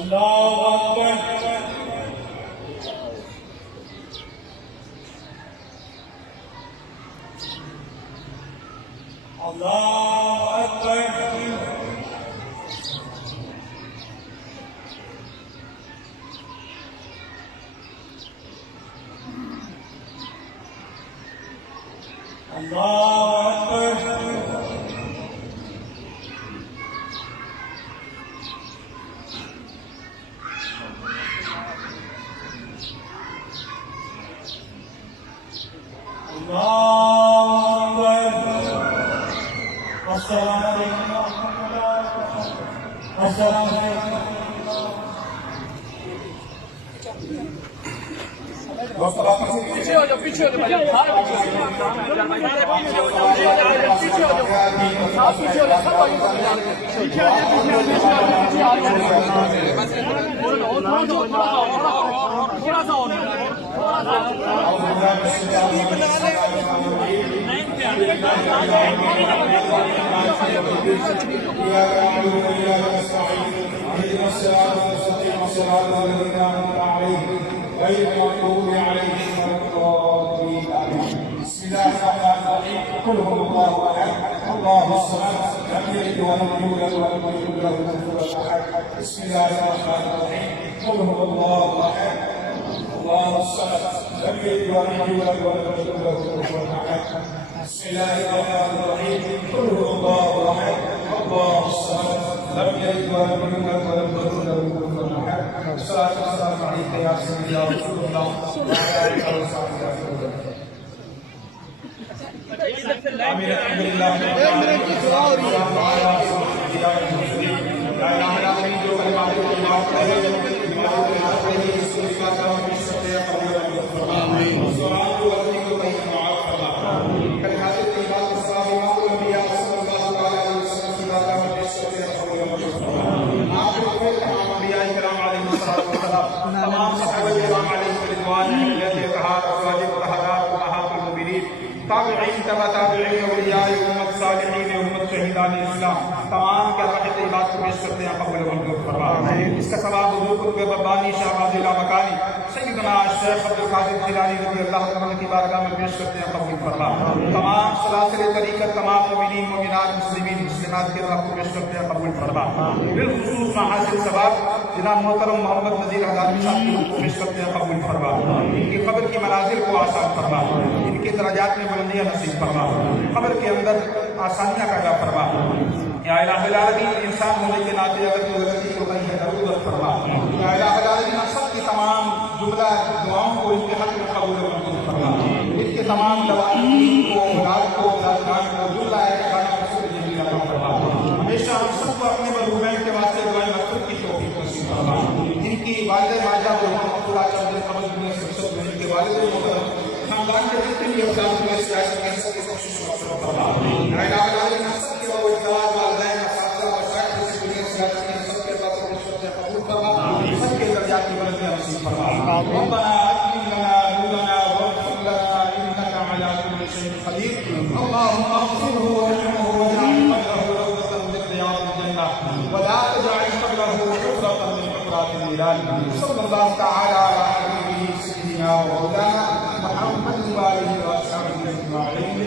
अल्लाहु अकबर। अल्लाहु पीछे हो जाओ, पीछे हो जाओ, पीछे हो जाओ, غير المغضوب عليهم ولا الضالين آمين. بسم الله الرحمن الرحيم. قل هو الله أحد الله الصمد لم يلد ولم يولد ولم يكن له كفوا أحد. بسم الله الرحمن الرحيم. قل هو الله أحد الله الصمد لم يلد ولم يولد ولم يكن له كفوا أحد. بسم الله الرحمن الرحيم. قل هو الله أحد الله الصمد لم يلد ولم يولد ولم يكن له كفوا أحد. الصلاة والسلام عليك يا سيدي يا رسول الله وعلى آله وصحبه وسلم. آمين. الحمد لله لا إله إلا ताबिईन तबा ताबिईन औलिया उम्मत सालिहीन उम्मत शहीदान इस्लाम तमाम के रहमत इबाद को पेश करते हैं कबूल मंजूर फरमा। इसका सवाब हुजूर के रब्बानी शाहबाज़ मकानी सैयदना शेख अब्दुल कादिर जिलानी रज़ी अल्लाह तआला की बारगाह में पेश करते हैं कबूल फरमा। तमाम सलासिल तरीक़त तमाम मोमिनीन मोमिनात मुस्लिमीन मुस्लिमात के रब को पेश करते हैं कबूल फरमा। बिलखुसूस महासिल सवाब जनाब मोहतरम मोहम्मद नज़ीर हज़ारी साहब को पेश करते हैं कबूल फरमा। इनकी क़ब्र की मनाज़िल को आसान फरमा, इनके दराजात में बुलंदियां नसीब फरमा, क़ब्र के अंदर आसानियां पैदा फरमा। या इलाहुल आलमीन इंसान होने के नाते अगर कोई गलती हो गई है दरूद फरमा। या इलाहुल आलमीन सब की तमाम जुमला दुआओं को इनके हक़ में कबूल मंजूर फरमा। इनके तमाम लवाज़िम को औलाद को औलाद को जुमला खाना रसूल जमील अता फरमा। हमेशा हम सबको अपने मरहूमैन के वास्ते दुआएं मग़फ़िरत की तौफ़ीक़ नसीब फरमा। जिनकी वालिद माजा को अब्दुल्लाह चंद कब्र में सबसे इनके वालिद मोहतरम खानदान के जितने भी अफराद हुए सियासत में सबकी कोशिश फरमा। या इलाहुल आलमीन सबके औलाद वालिदैन असातिज़ा मशाइख़ से दुनिया सियासत में सबके बातों को कबूल फरमा, सबके दर्जात की बुलंदियां नसीब फरमा। रब्बना अतिम लना नूरना वग़फ़िर लना इन्नका अला कुल्लि शैइन क़दीर। अल्लाहुम्मा अग़फ़िरहु वरहमहु वजअल क़ब्रहु रौज़तन मिन रियादिल जन्नह व ला तजअल क़ब्रहु हुफ़रतन मिन हुफ़रातिन नीरान। सल्लल्लाहु तआला अला हबीबिही सय्यिदिना व मौलाना محمد وآله وأصحابه أجمعين.